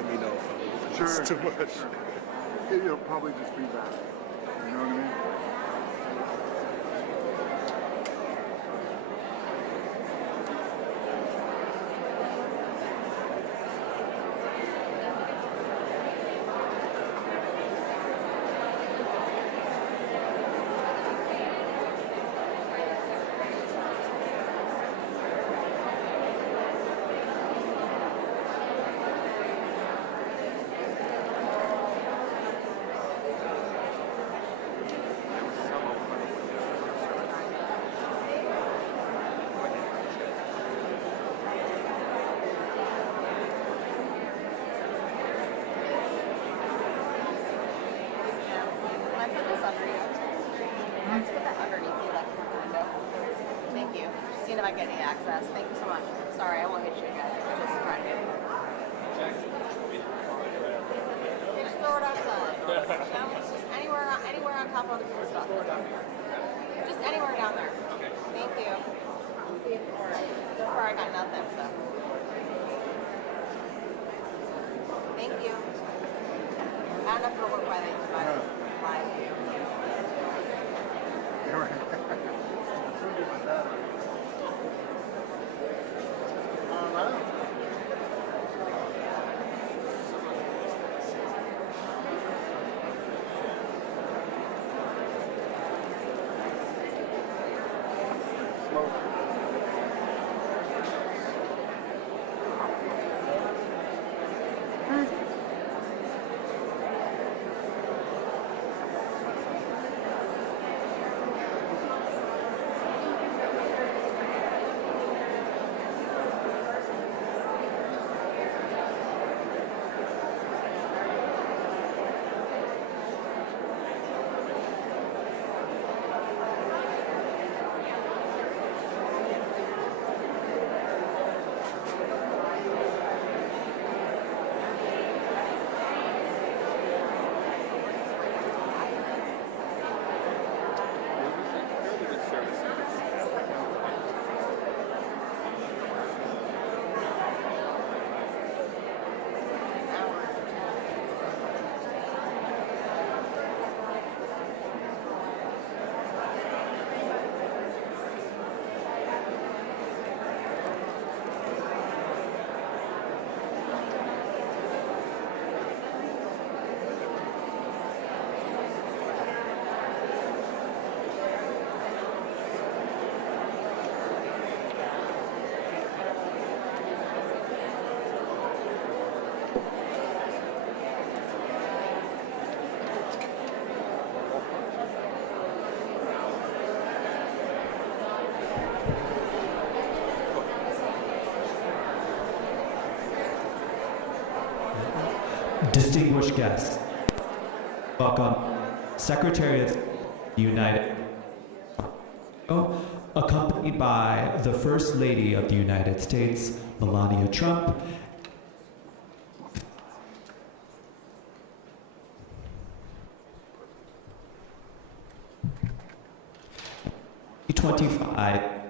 let me know if Sure. it's too much. Sure. It'll probably just be that. You know what I mean? Distinguished guests, welcome Secretary of the United States, accompanied by the First Lady of the United States, Melania Trump, G25.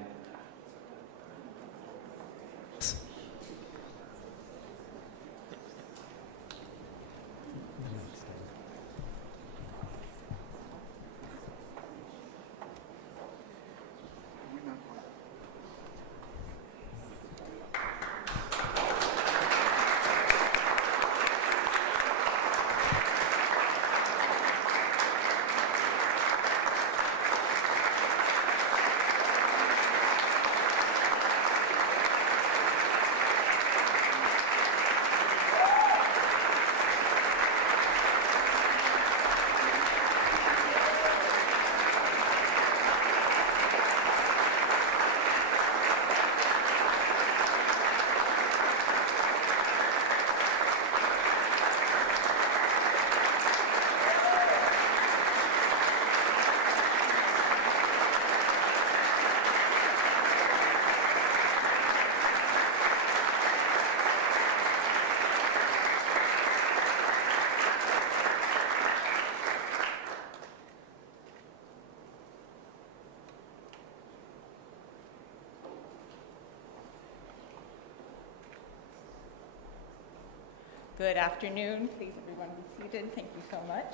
Good afternoon. Please, everyone be seated. Thank you so much.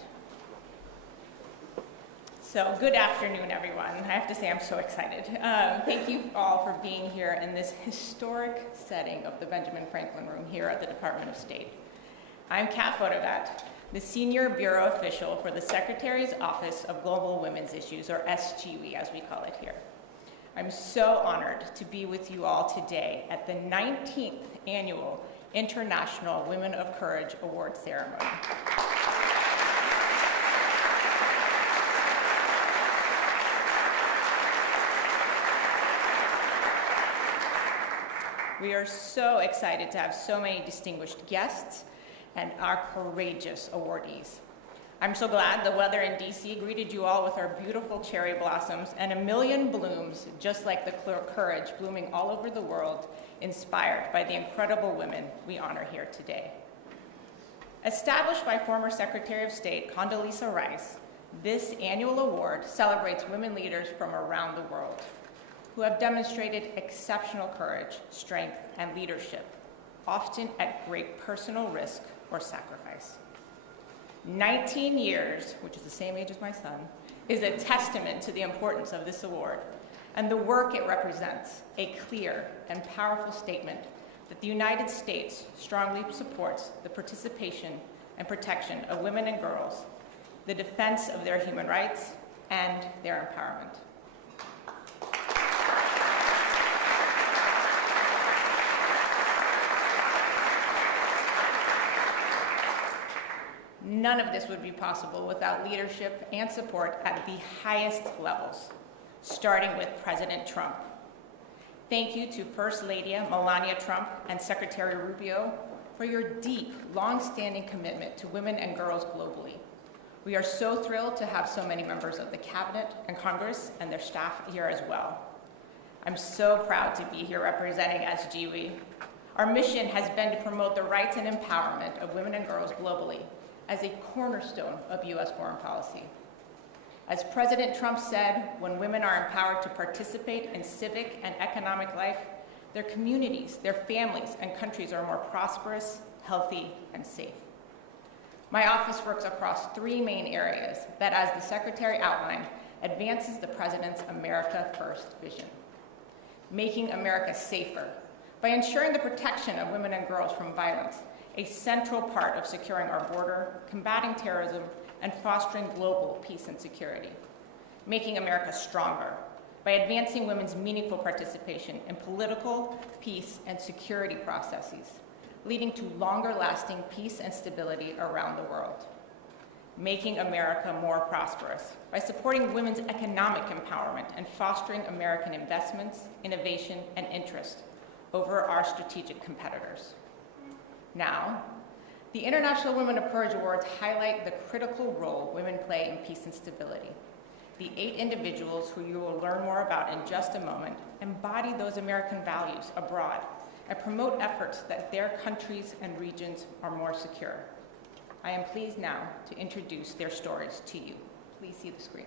So, good afternoon, everyone. I have to say I'm so excited. Thank you all for being here in this historic setting of the Benjamin Franklin Room here at the Department of State. I'm Kat Fotovat, the Senior Bureau Official for the Secretary's Office of Global Women's Issues, or SGW as we call it here. I'm so honored to be with you all today at the 19th Annual International Women of Courage Award Ceremony. We are so excited to have so many distinguished guests and our courageous awardees. I'm so glad the weather in DC greeted you all with our beautiful cherry blossoms and a million blooms, just like the courage blooming all over the world, inspired by the incredible women we honor here today. Established by former Secretary of State Condoleezza Rice, this annual award celebrates women leaders from around the world who have demonstrated exceptional courage, strength, and leadership, often at great personal risk or sacrifice. 19 years, which is the same age as my son, is a testament to the importance of this award and the work it represents, a clear and powerful statement that the United States strongly supports the participation and protection of women and girls, the defense of their human rights, and their empowerment. None of this would be possible without leadership and support at the highest levels, starting with President Trump. Thank you to First Lady Melania Trump and Secretary Rubio for your deep, long-standing commitment to women and girls globally. We are so thrilled to have so many members of the Cabinet and Congress and their staff here as well. I'm so proud to be here representing SGW. Our mission has been to promote the rights and empowerment of women and girls globally as a cornerstone of U.S. foreign policy. As President Trump said, when women are empowered to participate in civic and economic life, their communities, their families, and countries are more prosperous, healthy, and safe. My office works across three main areas that, as the Secretary outlined, advances the President's America First vision. Making America safer by ensuring the protection of women and girls from violence, a central part of securing our border, combating terrorism, and fostering global peace and security. Making America stronger by advancing women's meaningful participation in political, peace, and security processes, leading to longer-lasting peace and stability around the world. Making America more prosperous by supporting women's economic empowerment and fostering American investments, innovation, and interest over our strategic competitors. Now, the International Women of Courage Awards highlight the critical role women play in peace and stability. The 8 individuals who you will learn more about in just a moment embody those American values abroad and promote efforts that their countries and regions are more secure. I am pleased now to introduce their stories to you. Please see the screen.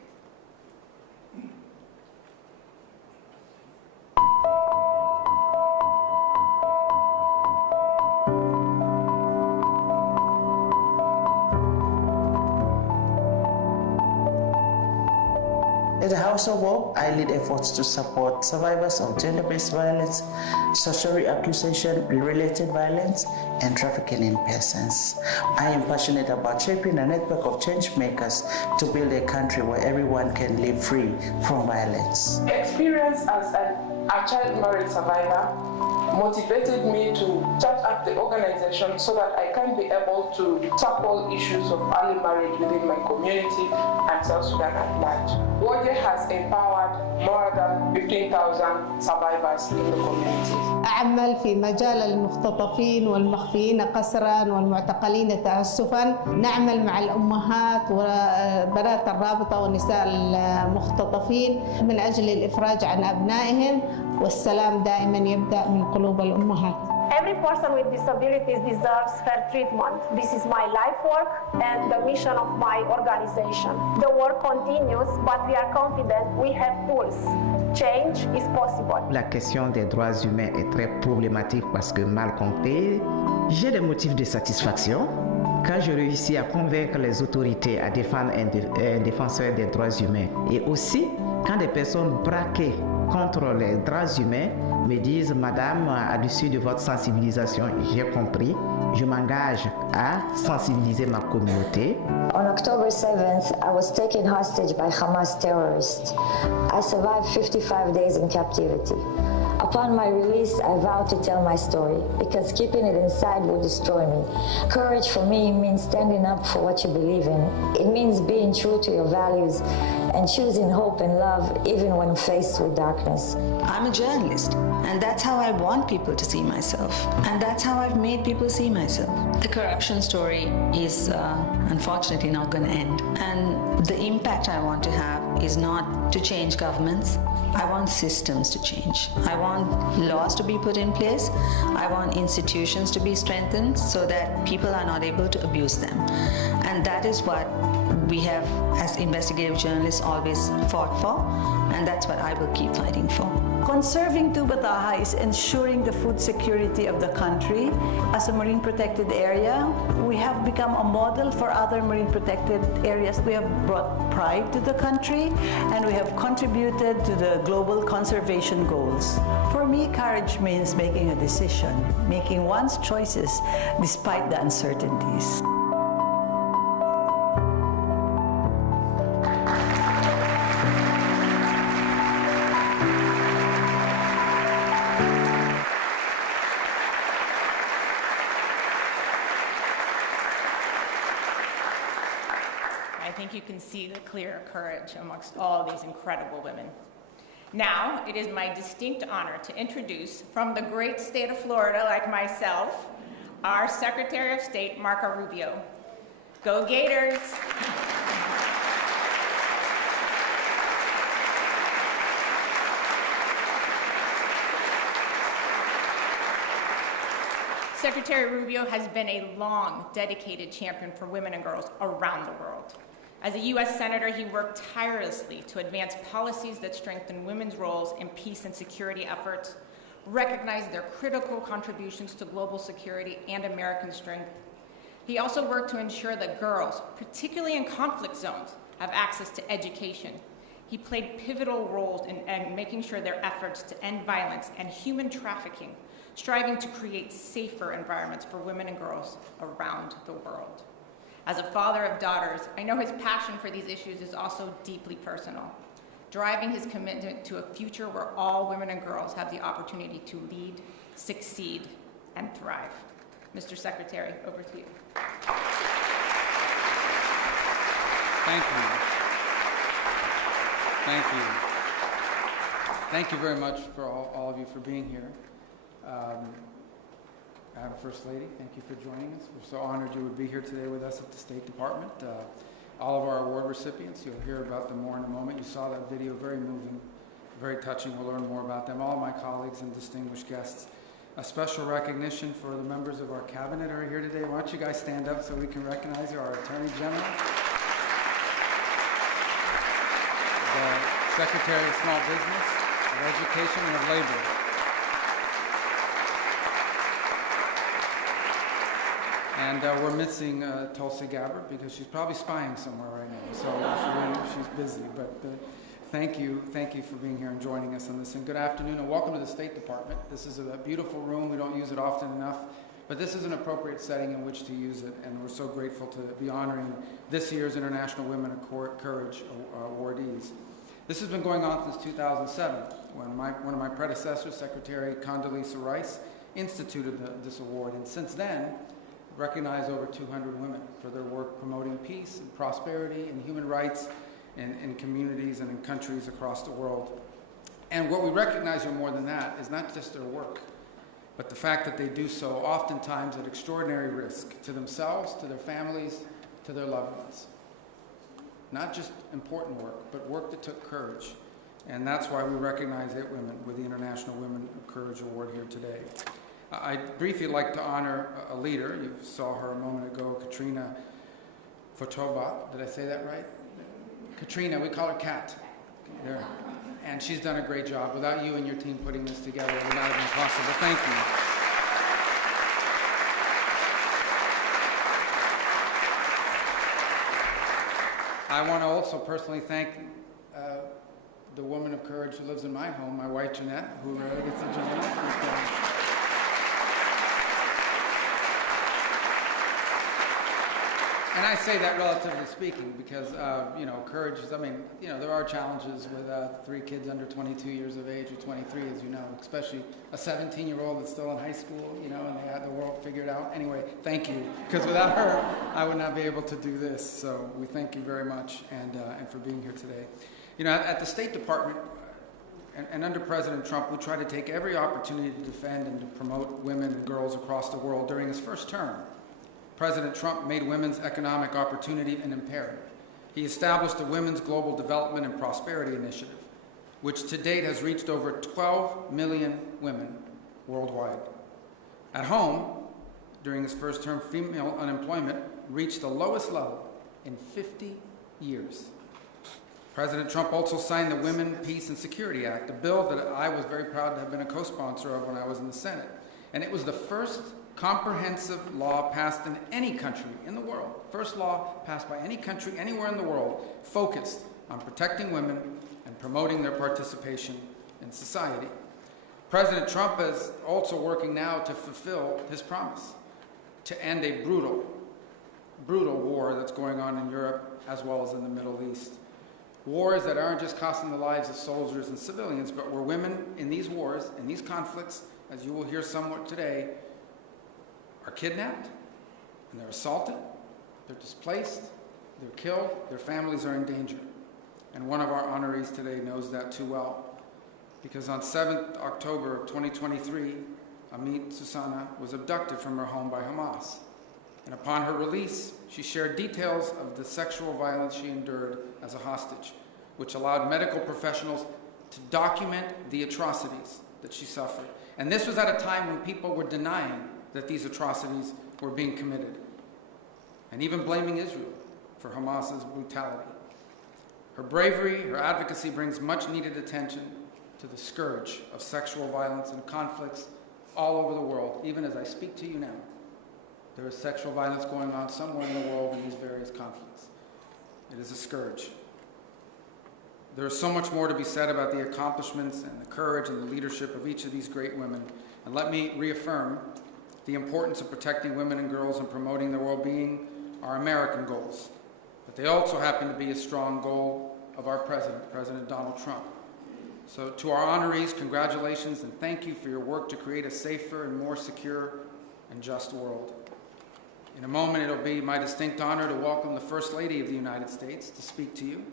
At the House of Hope, I lead efforts to support survivors of gender-based violence, sorcery accusation-related violence, and trafficking in persons. I am passionate about shaping a network of change makers to build a country where everyone can live free from violence. Experience as a child marriage survivor motivated me to start up the organization so that I can be able to tackle issues of early marriage within my community and South Sudan at large. WOJE has empowered more than 15,000 survivors in the communities. أعمل في مجال المختطفين والمخفيين قسرا والمعتقلين تأسفا. نعمل مع الأمهات وبنات الرابطة والنساء المختطفين من أجل الإفراج عن أبنائهم، والسلام دائما يبدأ من قلوب الأمهات. Every person with disabilities deserves fair treatment. This is my life work and the mission of my organization. The work continues, but we are confident we have tools. Change is possible. La question des droits humains est très problématique parce que mal comptée, J'ai des motifs de satisfaction quand je réussis à convaincre les autorités à défendre un défenseur des droits humains. Et aussi quand des personnes braquées contre les droits humains me disent « Madame, à l'issue de votre sensibilisation, j'ai compris, je m'engage à sensibiliser ma communauté. » On October 7th, I was taken hostage by Hamas terrorists. I survived 55 days in captivity. Upon my release, I vowed to tell my story because keeping it inside would destroy me. Courage for me means standing up for what you believe in. It means being true to your values and choosing hope and love even when faced with darkness. I'm a journalist, and that's how I want people to see myself. And that's how I've made people see myself. The corruption story is unfortunately not going to end. And the impact I want to have is not to change governments. I want systems to change. I want laws to be put in place. I want institutions to be strengthened so that people are not able to abuse them. And that is what we have, as investigative journalists, always fought for, and that's what I will keep fighting for. Conserving Tubataha is ensuring the food security of the country. As a marine protected area, we have become a model for other marine protected areas. We have brought pride to the country, and we have contributed to the global conservation goals. For me, courage means making a decision, making one's choices despite the uncertainties. I think you can see the clear courage amongst all these incredible women. Now, it is my distinct honor to introduce, from the great state of Florida, like myself, our Secretary of State, Marco Rubio. Go Gators! Secretary Rubio has been a long, dedicated champion for women and girls around the world. As a U.S. Senator, he worked tirelessly to advance policies that strengthen women's roles in peace and security efforts, recognize their critical contributions to global security and American strength. He also worked to ensure that girls, particularly in conflict zones, have access to education. He played pivotal roles in making sure their efforts to end violence and human trafficking, striving to create safer environments for women and girls around the world. As a father of daughters, I know his passion for these issues is also deeply personal, driving his commitment to a future where all women and girls have the opportunity to lead, succeed, and thrive. Mr. Secretary, over to you. Thank you. Thank you. Thank you very much for all of you for being here. Madam First Lady, thank you for joining us. We're so honored you would be here today with us at the State Department. All of our award recipients, you'll hear about them more in a moment. You saw that video, very moving, very touching. We'll learn more about them. All of my colleagues and distinguished guests. A special recognition for the members of our cabinet are here today. Why don't you guys stand up so we can recognize you? Our Attorney General, the Secretary of Small Business, of Education, and of Labor. And we're missing Tulsi Gabbard because she's probably spying somewhere right now, so she's busy. But thank you for being here and joining us on this. And good afternoon and welcome to the State Department. This is a beautiful room. We don't use it often enough, but this is an appropriate setting in which to use it. And we're so grateful to be honoring this year's International Women of Courage awardees. This has been going on since 2007, when one of my predecessors, Secretary Condoleezza Rice, instituted this award. And since then, recognized over 200 women for their work promoting peace and prosperity and human rights in communities and in countries across the world. And what we recognize are more than that is not just their work, but the fact that they do so oftentimes at extraordinary risk to themselves, to their families, to their loved ones. Not just important work, but work that took courage. And that's why we recognize 8 women with the International Women of Courage Award here today. I'd briefly like to honor a leader. You saw her a moment ago, Katrina Fotova. Did I say that right? Katrina, we call her Kat. There. And she's done a great job. Without you and your team putting this together, it would not have been possible. Thank you. I want to also personally thank the woman of courage who lives in my home, my wife Jeanette, who really gets to join us. And I say that relatively speaking because, courage is, there are challenges with 3 kids under 22 years of age or 23, as you know, especially a 17-year-old that's still in high school, and they had the world figured out. Anyway, thank you, because without her, I would not be able to do this. So we thank you very much and for being here today. At the State Department and under President Trump, we try to take every opportunity to defend and to promote women and girls across the world. During his first term, President Trump made women's economic opportunity an imperative. He established the Women's Global Development and Prosperity Initiative, which to date has reached over 12 million women worldwide. At home, during his first term, female unemployment reached the lowest level in 50 years. President Trump also signed the Women, Peace, and Security Act, a bill that I was very proud to have been a co-sponsor of when I was in the Senate. And it was the first comprehensive law passed in any country in the world, first law passed by any country anywhere in the world, focused on protecting women and promoting their participation in society. President Trump is also working now to fulfill his promise to end a brutal war that's going on in Europe as well as in the Middle East. Wars that aren't just costing the lives of soldiers and civilians, but where women in these wars, in these conflicts, as you will hear somewhat today, are kidnapped, and they're assaulted, they're displaced, they're killed, their families are in danger. And one of our honorees today knows that too well, because on 7th October of 2023, Amit Susana was abducted from her home by Hamas. And upon her release, she shared details of the sexual violence she endured as a hostage, which allowed medical professionals to document the atrocities that she suffered. And this was at a time when people were denying that these atrocities were being committed, and even blaming Israel for Hamas's brutality. Her bravery, her advocacy brings much needed attention to the scourge of sexual violence and conflicts all over the world. Even as I speak to you now, there is sexual violence going on somewhere in the world in these various conflicts. It is a scourge. There is so much more to be said about the accomplishments and the courage and the leadership of each of these great women. And let me reaffirm the importance of protecting women and girls and promoting their well-being are American goals, but they also happen to be a strong goal of our president, President Donald Trump. So to our honorees, congratulations and thank you for your work to create a safer and more secure and just world. In a moment, it'll be my distinct honor to welcome the First Lady of the United States to speak to you.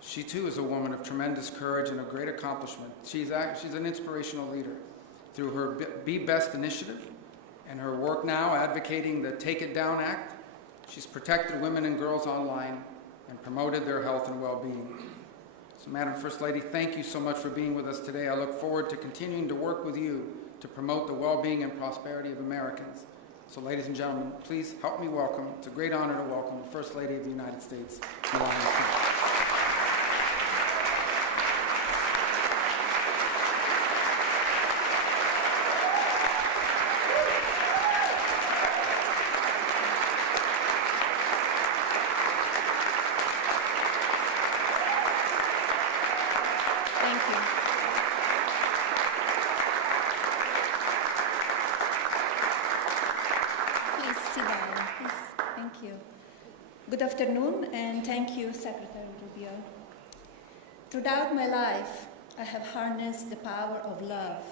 She too is a woman of tremendous courage and a great accomplishment. She's an inspirational leader through her Be Best initiative and her work now advocating the Take It Down Act. She's protected women and girls online and promoted their health and well-being. So, Madam First Lady, thank you so much for being with us today. I look forward to continuing to work with you to promote the well-being and prosperity of Americans. So, ladies and gentlemen, please help me welcome, it's a great honor to welcome the First Lady of the United States, Melania Trump. Good afternoon, and thank you, Secretary Rubio. Throughout my life, I have harnessed the power of love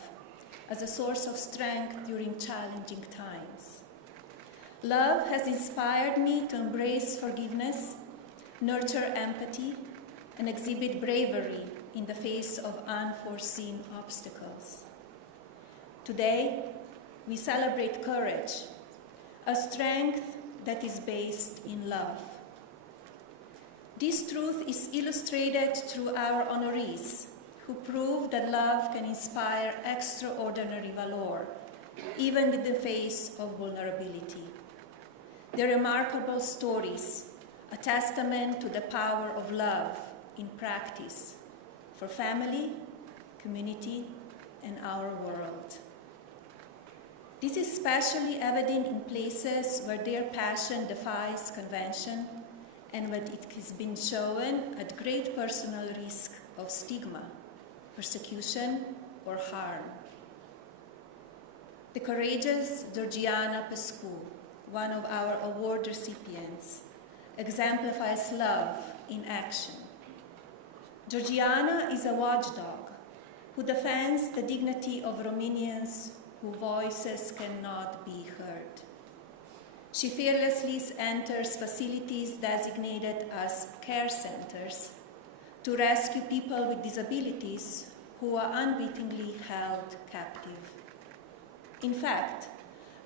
as a source of strength during challenging times. Love has inspired me to embrace forgiveness, nurture empathy, and exhibit bravery in the face of unforeseen obstacles. Today, we celebrate courage, a strength that is based in love. This truth is illustrated through our honorees, who prove that love can inspire extraordinary valor, even in the face of vulnerability. Their remarkable stories, a testament to the power of love in practice for family, community, and our world. This is especially evident in places where their passion defies convention and when it has been shown at great personal risk of stigma, persecution, or harm. The courageous Georgiana Pescu, one of our award recipients, exemplifies love in action. Georgiana is a watchdog who defends the dignity of Romanians whose voices cannot be heard. She fearlessly enters facilities designated as care centers to rescue people with disabilities who are unwittingly held captive. In fact,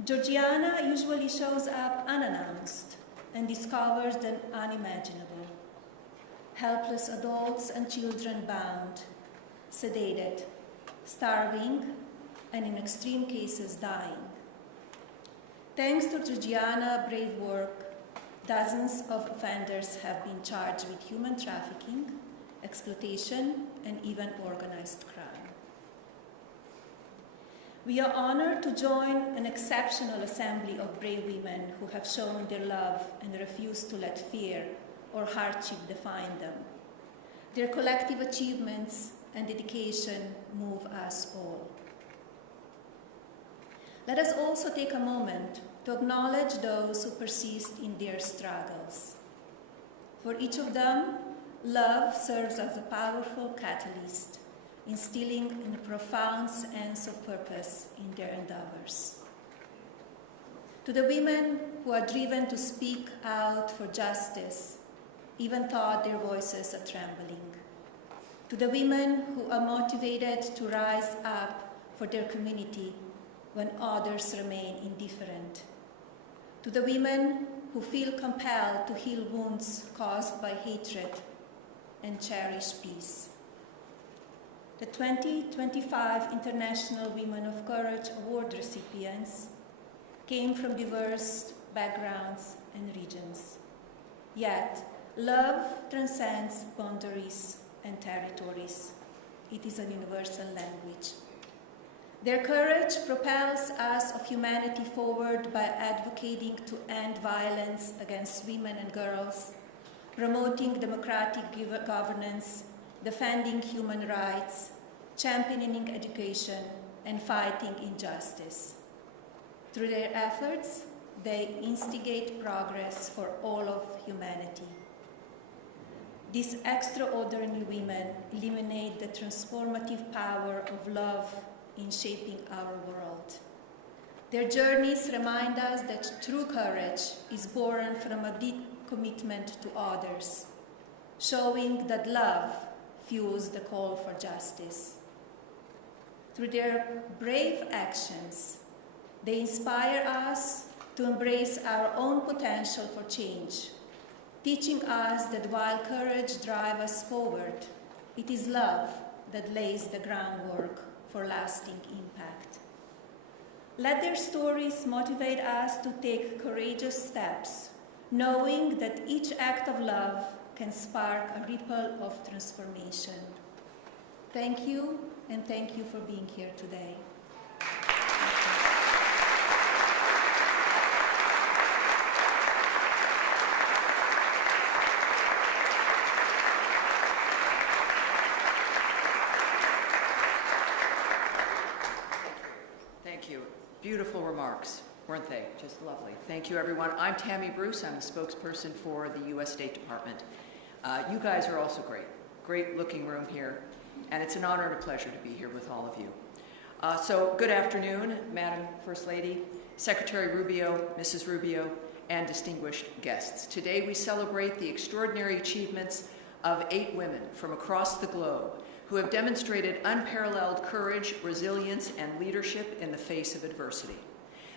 Georgiana usually shows up unannounced and discovers the unimaginable. Helpless adults and children bound, sedated, starving, and in extreme cases dying. Thanks to Georgiana's brave work, dozens of offenders have been charged with human trafficking, exploitation, and even organized crime. We are honored to join an exceptional assembly of brave women who have shown their love and refuse to let fear or hardship define them. Their collective achievements and dedication move us all. Let us also take a moment to acknowledge those who persist in their struggles. For each of them, love serves as a powerful catalyst, instilling a profound sense of purpose in their endeavors. To the women who are driven to speak out for justice, even though their voices are trembling. To the women who are motivated to rise up for their community when others remain indifferent. To the women who feel compelled to heal wounds caused by hatred and cherish peace. The 2025 International Women of Courage Award recipients came from diverse backgrounds and regions. Yet, love transcends boundaries and territories. It is a universal language. Their courage propels us of humanity forward by advocating to end violence against women and girls, promoting democratic governance, defending human rights, championing education, and fighting injustice. Through their efforts, they instigate progress for all of humanity. These extraordinary women illuminate the transformative power of love in shaping our world. Their journeys remind us that true courage is born from a deep commitment to others, showing that love fuels the call for justice. Through their brave actions, they inspire us to embrace our own potential for change, teaching us that while courage drives us forward, it is love that lays the groundwork for lasting impact. Let their stories motivate us to take courageous steps, knowing that each act of love can spark a ripple of transformation. Thank you, and thank you for being here today. Thank you. Beautiful remarks, weren't they? Just lovely. Thank you, everyone. I'm Tammy Bruce. I'm the spokesperson for the U.S. State Department. You guys are also great. Great looking room here. And it's an honor and a pleasure to be here with all of you. So good afternoon, Madam First Lady, Secretary Rubio, Mrs. Rubio, and distinguished guests. Today we celebrate the extraordinary achievements of 8 women from across the globe who have demonstrated unparalleled courage, resilience, and leadership in the face of adversity.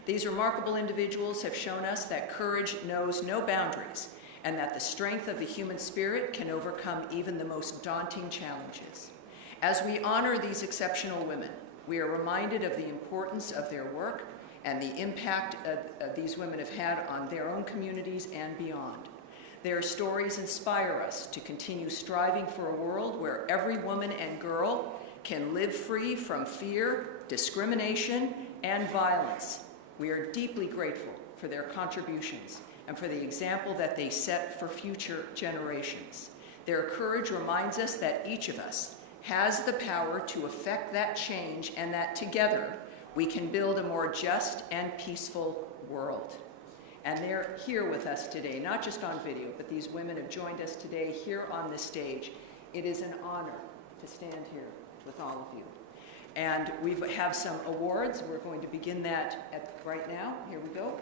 These remarkable individuals have shown us that courage knows no boundaries and that the strength of the human spirit can overcome even the most daunting challenges. As we honor these exceptional women, we are reminded of the importance of their work and the impact these women have had on their own communities and beyond. Their stories inspire us to continue striving for a world where every woman and girl can live free from fear, discrimination, and violence. We are deeply grateful for their contributions, and for the example that they set for future generations. Their courage reminds us that each of us has the power to effect that change and that together we can build a more just and peaceful world. And they're here with us today, not just on video, but these women have joined us today here on this stage. It is an honor to stand here with all of you. And we have some awards. We're going to begin that right now. Here we go.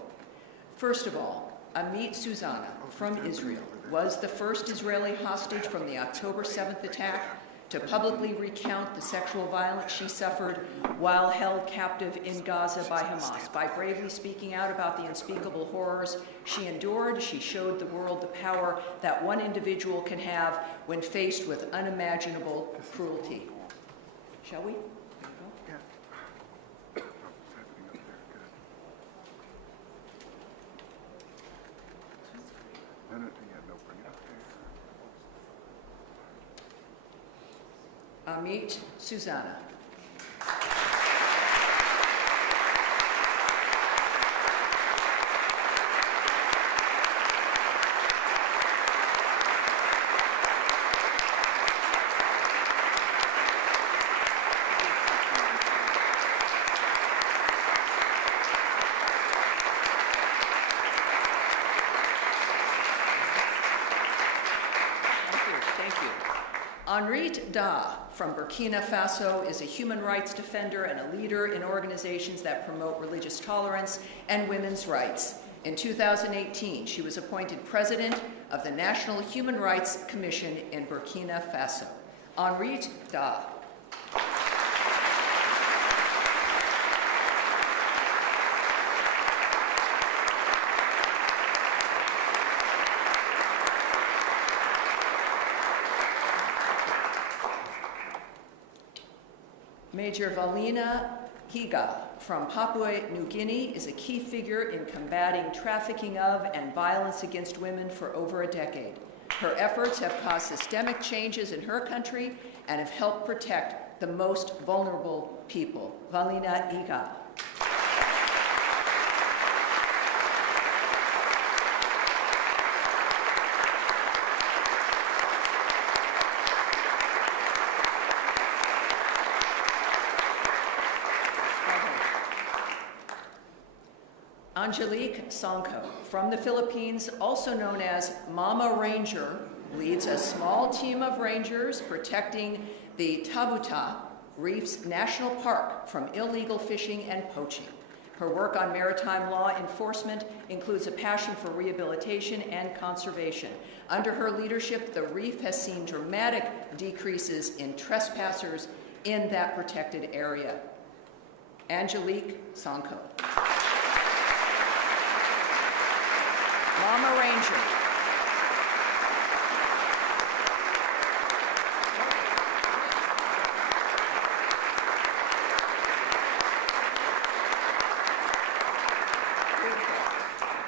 First of all, Amit Susanna from Israel was the first Israeli hostage from the October 7th attack to publicly recount the sexual violence she suffered while held captive in Gaza by Hamas. By bravely speaking out about the unspeakable horrors she endured, she showed the world the power that one individual can have when faced with unimaginable cruelty. Shall we? Amit Susanna. Henriette Da from Burkina Faso is a human rights defender and a leader in organizations that promote religious tolerance and women's rights. In 2018, she was appointed president of the National Human Rights Commission in Burkina Faso. Henriette Da. Major Valina Higa from Papua New Guinea is a key figure in combating trafficking of and violence against women for over a decade. Her efforts have caused systemic changes in her country and have helped protect the most vulnerable people. Valina Higa. Angelique Sanko from the Philippines, also known as Mama Ranger, leads a small team of rangers protecting the Tabuta Reefs National Park from illegal fishing and poaching. Her work on maritime law enforcement includes a passion for rehabilitation and conservation. Under her leadership, the reef has seen dramatic decreases in trespassers in that protected area. Angelique Sanko. Mama Ranger.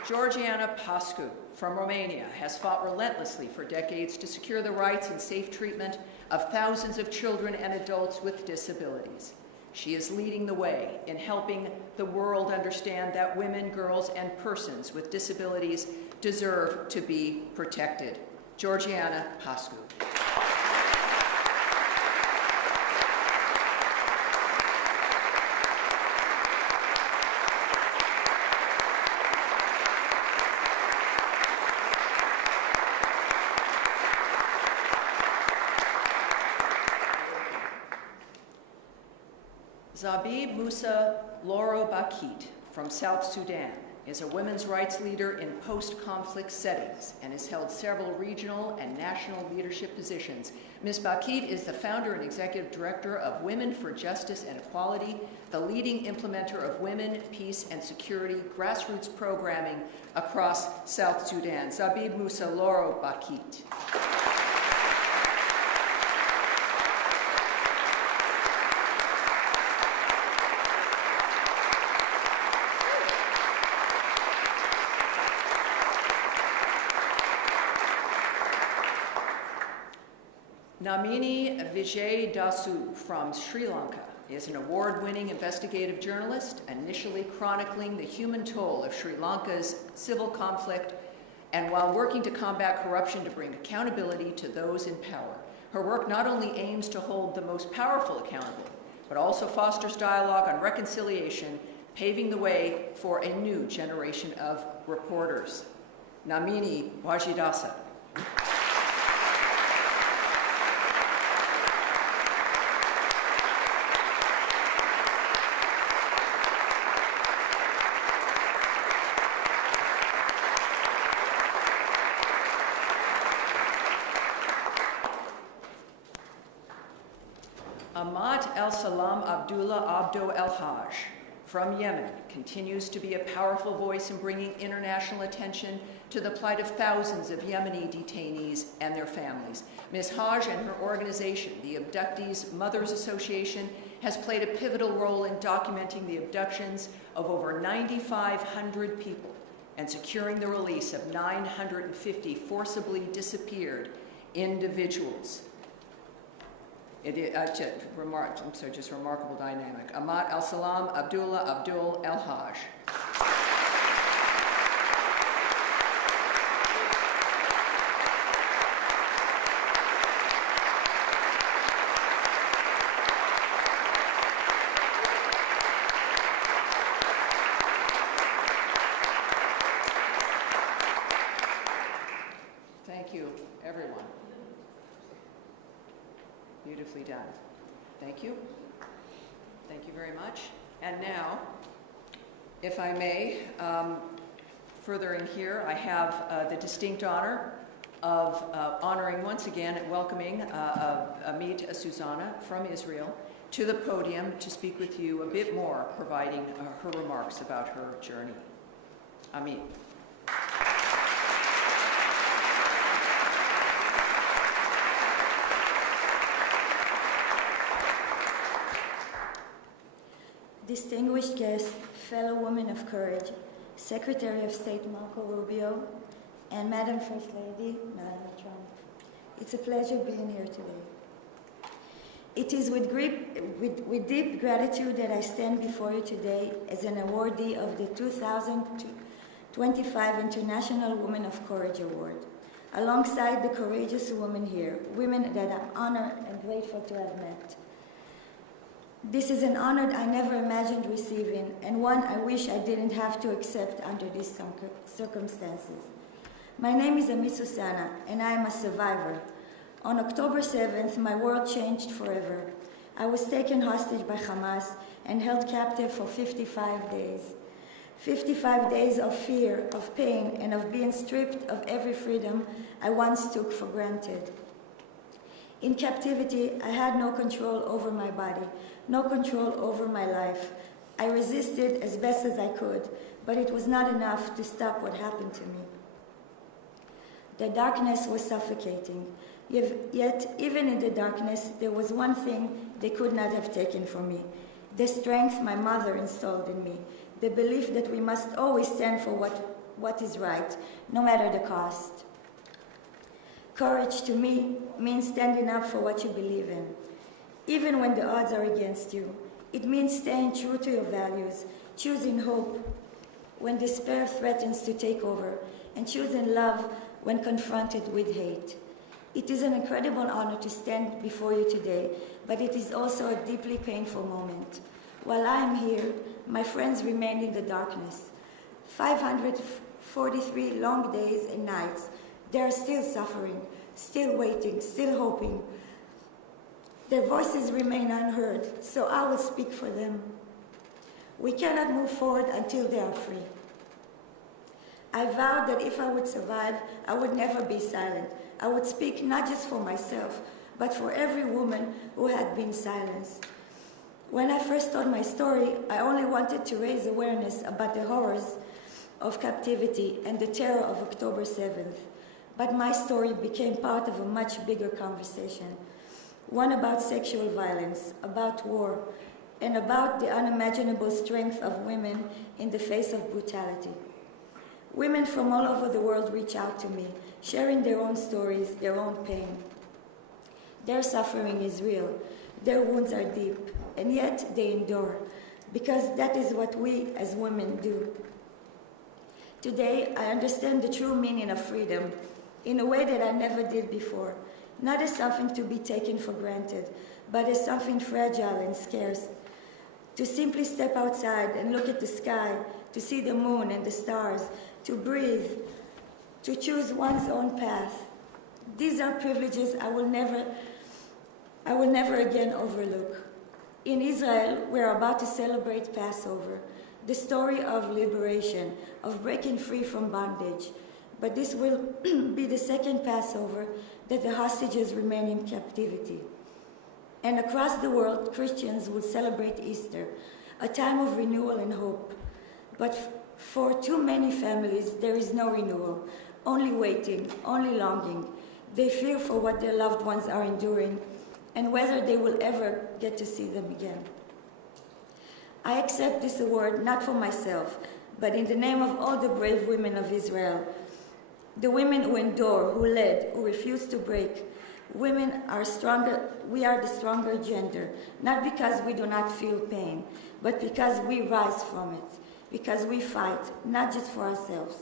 Georgiana Pascu from Romania has fought relentlessly for decades to secure the rights and safe treatment of thousands of children and adults with disabilities. She is leading the way in helping the world understand that women, girls, and persons with disabilities deserve to be protected. Georgiana Pascu. Zabib Musa Loro Bakit from South Sudan is a women's rights leader in post-conflict settings and has held several regional and national leadership positions. Ms. Bakit is the founder and executive director of Women for Justice and Equality, the leading implementer of women, peace, and security grassroots programming across South Sudan. Zabib Musa Loro Bakit. Namini Vijay Dasu from Sri Lanka is an award-winning investigative journalist, initially chronicling the human toll of Sri Lanka's civil conflict and while working to combat corruption to bring accountability to those in power. Her work not only aims to hold the most powerful accountable, but also fosters dialogue on reconciliation, paving the way for a new generation of reporters. Namini Wajidasa. Ahmad El-Salam Abdullah Abdo El-Haj from Yemen continues to be a powerful voice in bringing international attention to the plight of thousands of Yemeni detainees and their families. Ms. Haj and her organization, the Abductees Mothers Association, has played a pivotal role in documenting the abductions of over 9,500 people and securing the release of 950 forcibly disappeared individuals. It is just remarkable dynamic. Ahmad El-Salam Abdullah Abdul El-Haj. Thank you, everyone. Beautifully done. Thank you. Thank you very much. And now, if I may, further in here, I have the distinct honor of honoring once again and welcoming Amit Susanna from Israel to the podium to speak with you a bit more, providing her remarks about her journey. Amit. Distinguished guests, fellow women of courage, Secretary of State Marco Rubio, and Madam First Lady Melania Trump. It's a pleasure being here today. It is with deep gratitude that I stand before you today as an awardee of the 2025 International Women of Courage Award, alongside the courageous women here, women that I'm honored and grateful to have met. This is an honor I never imagined receiving, and one I wish I didn't have to accept under these circumstances. My name is Amit Susanna, and I am a survivor. On October 7th, my world changed forever. I was taken hostage by Hamas and held captive for 55 days. 55 days of fear, of pain, and of being stripped of every freedom I once took for granted. In captivity, I had no control over my body, no control over my life. I resisted as best as I could, but it was not enough to stop what happened to me. The darkness was suffocating, yet even in the darkness, there was one thing they could not have taken from me: the strength my mother installed in me, the belief that we must always stand for what is right, no matter the cost. Courage to me means standing up for what you believe in, even when the odds are against you. It means staying true to your values, choosing hope when despair threatens to take over, and choosing love when confronted with hate. It is an incredible honor to stand before you today, but it is also a deeply painful moment. While I am here, my friends remain in the darkness. 543 long days and nights, they are still suffering, still waiting, still hoping. Their voices remain unheard, so I will speak for them. We cannot move forward until they are free. I vowed that if I would survive, I would never be silent. I would speak not just for myself, but for every woman who had been silenced. When I first told my story, I only wanted to raise awareness about the horrors of captivity and the terror of October 7th. But my story became part of a much bigger conversation, one about sexual violence, about war, and about the unimaginable strength of women in the face of brutality. Women from all over the world reach out to me, sharing their own stories, their own pain. Their suffering is real, their wounds are deep, and yet they endure, because that is what we as women do. Today, I understand the true meaning of freedom in a way that I never did before, not as something to be taken for granted, but as something fragile and scarce. To simply step outside and look at the sky, to see the moon and the stars, to breathe, to choose one's own path. These are privileges I will never again overlook. In Israel, we're about to celebrate Passover, the story of liberation, of breaking free from bondage. But this will be the second Passover that the hostages remain in captivity. And across the world, Christians will celebrate Easter, a time of renewal and hope. But for too many families, there is no renewal, only waiting, only longing. They fear for what their loved ones are enduring and whether they will ever get to see them again. I accept this award not for myself, but in the name of all the brave women of Israel, the women who endure, who led, who refuse to break. Women are stronger, we are the stronger gender, not because we do not feel pain, but because we rise from it, because we fight, not just for ourselves,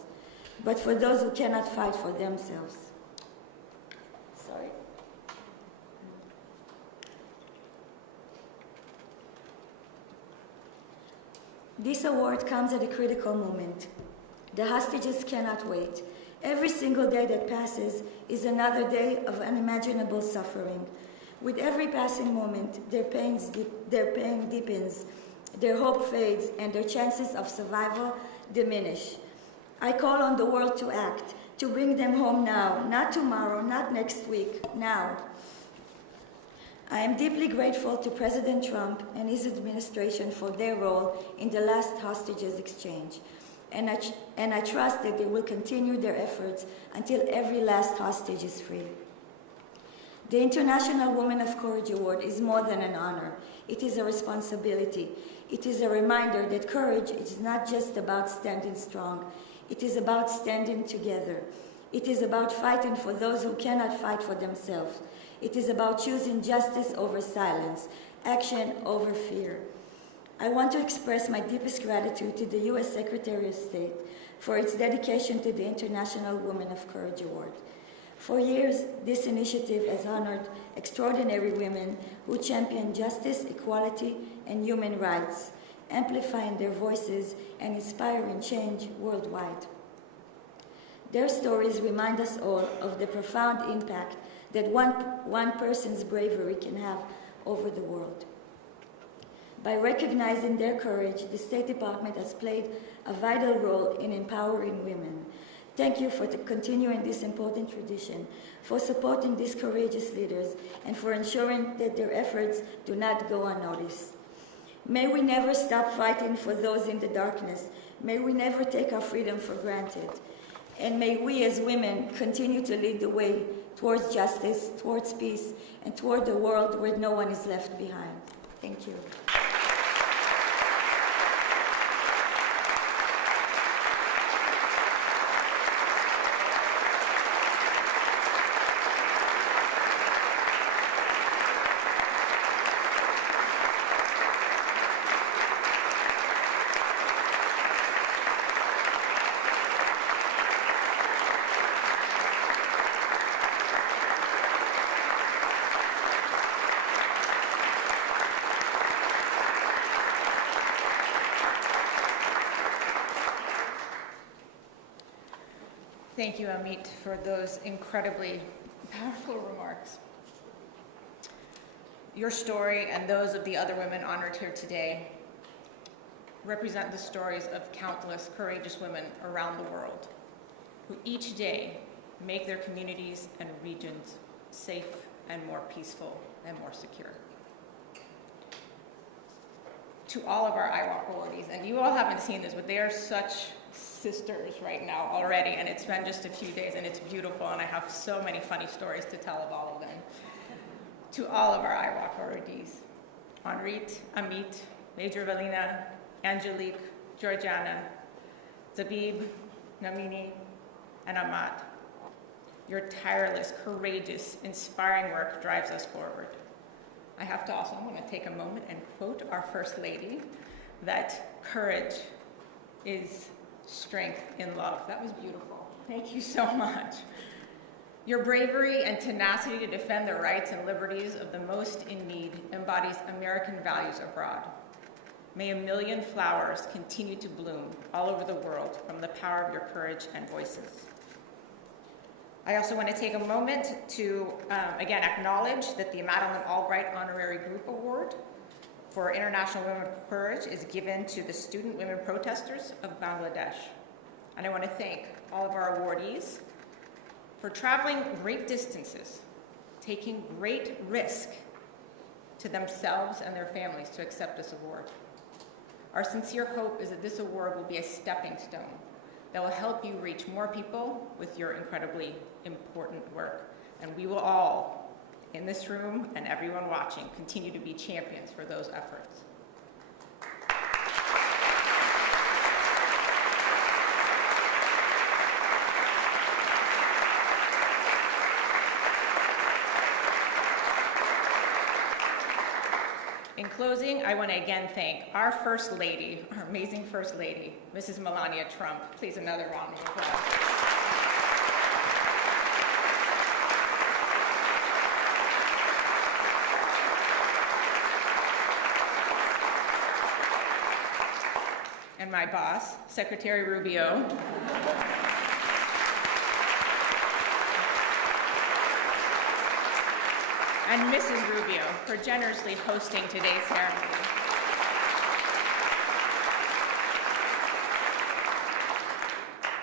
but for those who cannot fight for themselves. Sorry. This award comes at a critical moment. The hostages cannot wait. Every single day that passes is another day of unimaginable suffering. With every passing moment, their pain deepens, their hope fades, and their chances of survival diminish. I call on the world to act, to bring them home now, not tomorrow, not next week, now. I am deeply grateful to President Trump and his administration for their role in the last hostages exchange. And I trust that they will continue their efforts until every last hostage is free. The International Women of Courage Award is more than an honor. It is a responsibility. It is a reminder that courage is not just about standing strong. It is about standing together. It is about fighting for those who cannot fight for themselves. It is about choosing justice over silence, action over fear. I want to express my deepest gratitude to the U.S. Secretary of State for its dedication to the International Women of Courage Award. For years, this initiative has honored extraordinary women who champion justice, equality, and human rights, amplifying their voices and inspiring change worldwide. Their stories remind us all of the profound impact that one person's bravery can have over the world. By recognizing their courage, the State Department has played a vital role in empowering women. Thank you for continuing this important tradition, for supporting these courageous leaders, and for ensuring that their efforts do not go unnoticed. May we never stop fighting for those in the darkness. May we never take our freedom for granted. And may we as women continue to lead the way towards justice, towards peace, and toward a world where no one is left behind. Thank you. Thank you, Amit, for those incredibly powerful remarks. Your story and those of the other women honored here today represent the stories of countless courageous women around the world who each day make their communities and regions safe and more peaceful and more secure. To all of our IWOC awardees, and you all haven't seen this, but they are such sisters right now already, and it's been just a few days, and it's beautiful, and I have so many funny stories to tell of all of them. To all of our IWOC awardees, Henrit, Amit, Major Valina, Angelique, Georgiana, Zabib, Namini, and Ahmad. Your tireless, courageous, inspiring work drives us forward. I want to take a moment and quote our First Lady, that courage is strength in love. That was beautiful. Thank you so much. Your bravery and tenacity to defend the rights and liberties of the most in need embodies American values abroad. May a million flowers continue to bloom all over the world from the power of your courage and voices. I also want to take a moment to, again, acknowledge that the Madeleine Albright Honorary Group Award for International Women of Courage is given to the student women protesters of Bangladesh. And I want to thank all of our awardees for traveling great distances, taking great risk to themselves and their families to accept this award. Our sincere hope is that this award will be a stepping stone that will help you reach more people with your incredibly important work. And we will all, in this room and everyone watching, continue to be champions for those efforts. In closing, I want to again thank our First Lady, our amazing First Lady, Mrs. Melania Trump. Please, another round of applause. And my boss, Secretary Rubio. And Mrs. Rubio for generously hosting today's ceremony.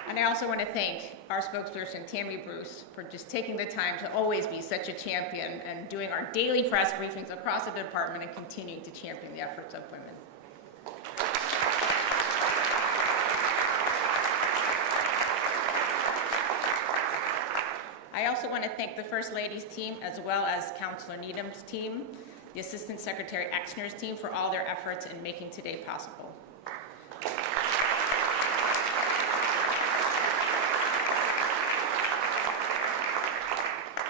And I also want to thank our spokesperson, Tammy Bruce, for just taking the time to always be such a champion and doing our daily press briefings across the department and continuing to champion the efforts of women. I also want to thank the First Lady's team, as well as Councilor Needham's team, the Assistant Secretary Exner's team, for all their efforts in making today possible.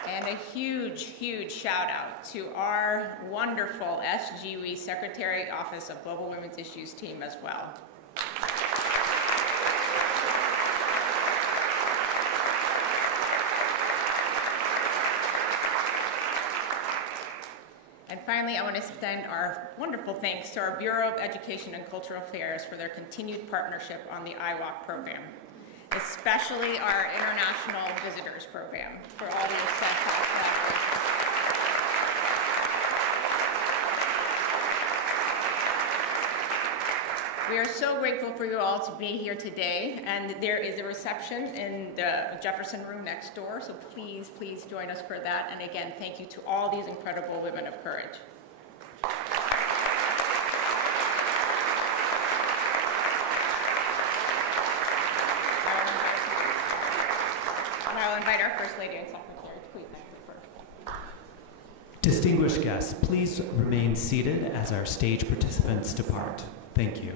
And a huge, huge shout out to our wonderful SGWE Secretary Office of Global Women's Issues team as well. And finally, I want to extend our wonderful thanks to our Bureau of Education and Cultural Affairs for their continued partnership on the IWalk program, especially our International Visitors Program for all the essential collaboration. We are so grateful for you all to be here today, and there is a reception in the Jefferson room next door, so please, please join us for that. And again, thank you to all these incredible women of courage. And I will invite our First Lady and Secretary to please answer first. Distinguished guests, please remain seated as our stage participants depart. Thank you.